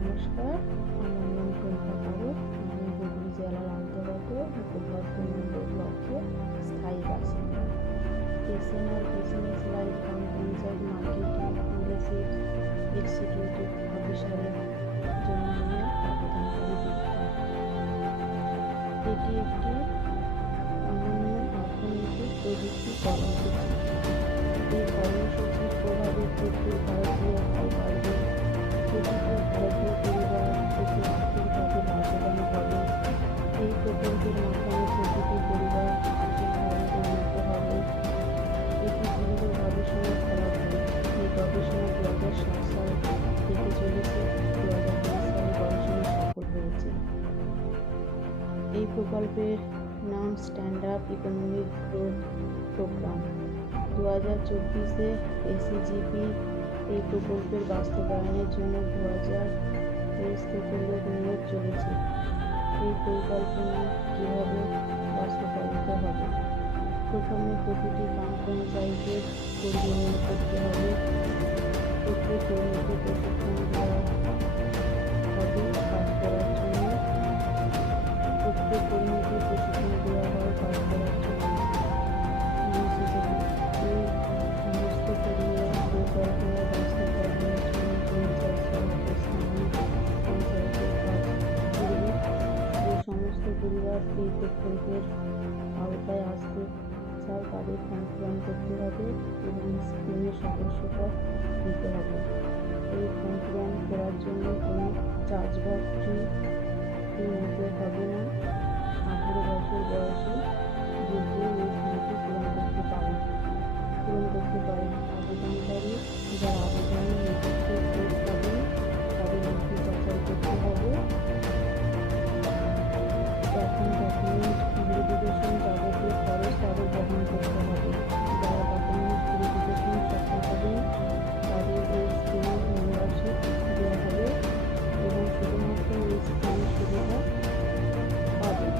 নমস্কার, আমার নাম টুম্পা পারুক। আমি হুগলি জেলার অন্তর্গত গোপালপুর নম্বর ব্লকের স্থায়ী বাসিন্দা। SNR business life panchayat marketing dealership executive অফিসারের জন্য আমি আবেদনকারী ব্যক্তি। এটি একটি অনন্য অর্থনৈতিক প্রযুক্তি কর্মসূচি। এই কর্মসূচির প্রভাবে প্রচুর ভারতীয় আয় বাড়বে, প্রতিটি ভারতীয় পরিবার থেকে আর্থিকভাবে লাভবান হবে। এই প্রকল্পের মাধ্যমে প্রতিটি পরিবার আর্থিকভাবে উন্নত হবে। এটি দীর্ঘ গবেষণার ফলাফল। এই গবেষণা 2007 সাল থেকে চলেছে, 2023 সালে গবেষণা সফল হয়েছে। এই প্রকল্পের নাম stand up economic growth programme. 2024-এ এসিজিপি এই প্রকল্পের বাস্তবায়নের জন্য 2023 থেকে লোক নিয়োগ চলেছে। এই পরিকল্পনা কীভাবে বাস্তবায়িত হবে? প্রথমে প্রতিটি গ্রাম পঞ্চায়েতের কর্মী নিয়োগ করতে হবে। প্রত্যেক কর্মীকে প্রশিক্ষণ দেওয়া হবে কাজ করার জন্য। প্রত্যেক কর্মীকে প্রশিক্ষণ দেওয়া হয় কাজ করার জন্য। এই সমস্ত কর্মীরা পরিকল্পনা বাস্তবায়নের জন্য পঞ্চায়েত সমিতির সামনে পঞ্চায়েতের কাজ করবে। যে সমস্ত পরিবার এই প্রকল্পের আওতায় আসতে চায় তাদের ফর্ম পূরণ করতে হবে এবং স্কিমের সদস্যতা দিতে হবে। এই ফর্ম পূরণ করার জন্য কোনো চার্জ বা ফি নিতে হবে না। 18 বছর বয়সে যে কেউ এই ফর্মটি পূরণ করতে পারেন। আবেদনকারী যারা আবেদনের নির্দিষ্ট কোড পাবেন তাদের নথি যাচাই করতে হবে। এখন ডকুমেন্ট ভেরিফিকেশন যাবতীয় খরচ তাদের বহন করতে হবে। যারা ডকুমেন্ট ভেরিফিকেশন সফল হবেন তাদের এই স্কিমের মেম্বারশিপ দেওয়া হবে এবং শুধুমাত্র এই স্কিমের সুবিধা পাবেন।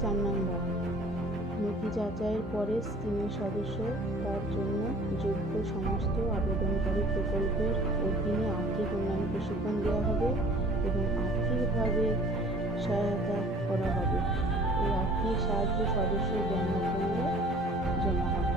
4 নম্বর, নথি যাচাইয়ের পরে স্কিমের সদস্য তার জন্য যোগ্য সমস্ত আবেদনকারী প্রকল্পের অধীনে আর্থিক উন্নয়ন প্রশিক্ষণ দেওয়া হবে এবং আর্থিকভাবে সহায়তা করা হবে। এই আর্থিক সাহায্য সদস্যের ব্যাংক অ্যাকাউন্টে জমা হবে।